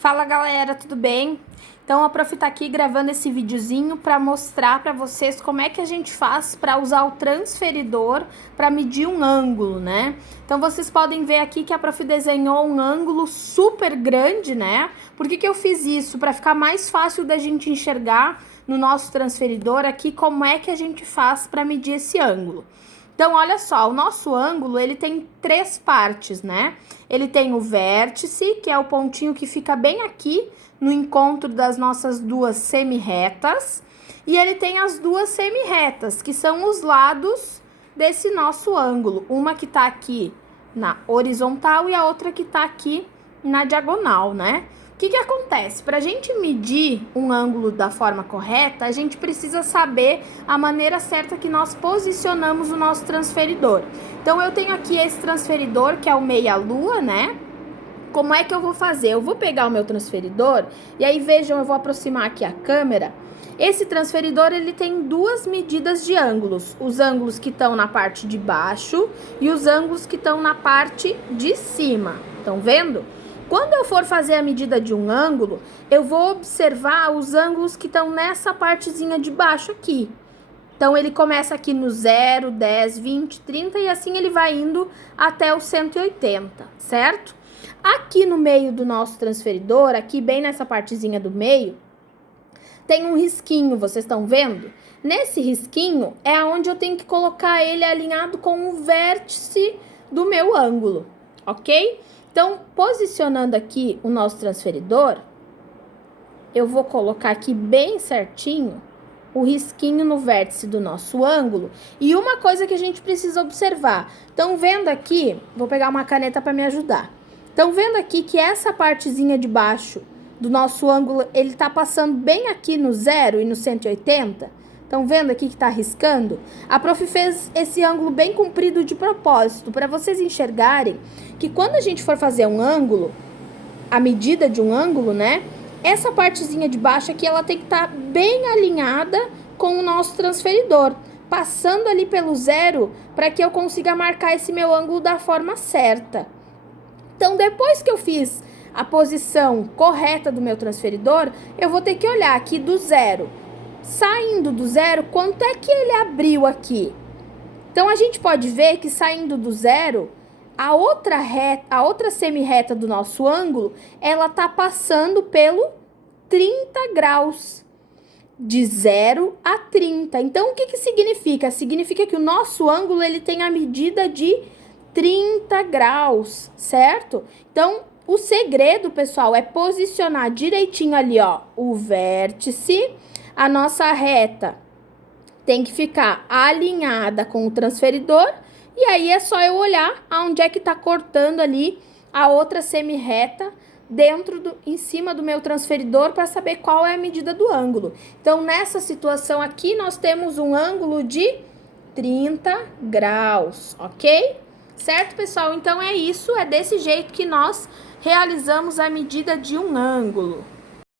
Fala galera, tudo bem? Então a Prof tá aqui gravando esse videozinho para mostrar para vocês como é que a gente faz para usar o transferidor para medir um ângulo, né? Então vocês podem ver aqui que a Prof desenhou um ângulo super grande, né? Por que eu fiz isso? Para ficar mais fácil da gente enxergar no nosso transferidor aqui como é que a gente faz para medir esse ângulo. Então, olha só, o nosso ângulo, ele tem três partes, né? Ele tem o vértice, que é o pontinho que fica bem aqui no encontro das nossas duas semi-retas. E ele tem as duas semi-retas, que são os lados desse nosso ângulo. Uma que tá aqui na horizontal e a outra que tá aqui na diagonal, né? O que acontece? Para a gente medir um ângulo da forma correta, a gente precisa saber a maneira certa que nós posicionamos o nosso transferidor. Então, eu tenho aqui esse transferidor, que é o meia-lua, né? Como é que eu vou fazer? Eu vou pegar o meu transferidor, e aí vejam, eu vou aproximar aqui a câmera. Esse transferidor, ele tem duas medidas de ângulos. Os ângulos que estão na parte de baixo e os ângulos que estão na parte de cima. Estão vendo? Quando eu for fazer a medida de um ângulo, eu vou observar os ângulos que estão nessa partezinha de baixo aqui. Então, ele começa aqui no 0, 10, 20, 30 e assim ele vai indo até o 180, certo? Aqui no meio do nosso transferidor, aqui bem nessa partezinha do meio, tem um risquinho, vocês estão vendo? Nesse risquinho é onde eu tenho que colocar ele alinhado com o vértice do meu ângulo, ok? Então, posicionando aqui o nosso transferidor, eu vou colocar aqui bem certinho o risquinho no vértice do nosso ângulo. E uma coisa que a gente precisa observar, estão vendo aqui, vou pegar uma caneta para me ajudar. Estão vendo aqui que essa partezinha de baixo do nosso ângulo, ele tá passando bem aqui no 0 e no 180? Estão vendo aqui que tá riscando? A Prof fez esse ângulo bem comprido de propósito, para vocês enxergarem que quando a gente for fazer um ângulo, a medida de um ângulo, né? Essa partezinha de baixo aqui, ela tem que estar bem alinhada com o nosso transferidor, passando ali pelo 0, para que eu consiga marcar esse meu ângulo da forma certa. Então, depois que eu fiz a posição correta do meu transferidor, eu vou ter que olhar aqui do 0. Saindo do 0, quanto é que ele abriu aqui? Então, a gente pode ver que saindo do 0, a outra semi-reta do nosso ângulo, ela tá passando pelo 30 graus. De 0 a 30. Então, o que significa? Significa que o nosso ângulo, ele tem a medida de 30 graus, certo? Então, o segredo, pessoal, é posicionar direitinho ali, ó, o vértice. A nossa reta tem que ficar alinhada com o transferidor. E aí, é só eu olhar aonde é que tá cortando ali a outra semi-reta em cima do meu transferidor para saber qual é a medida do ângulo. Então, nessa situação aqui, nós temos um ângulo de 30 graus, ok? Certo, pessoal? Então, é isso. É desse jeito que nós realizamos a medida de um ângulo.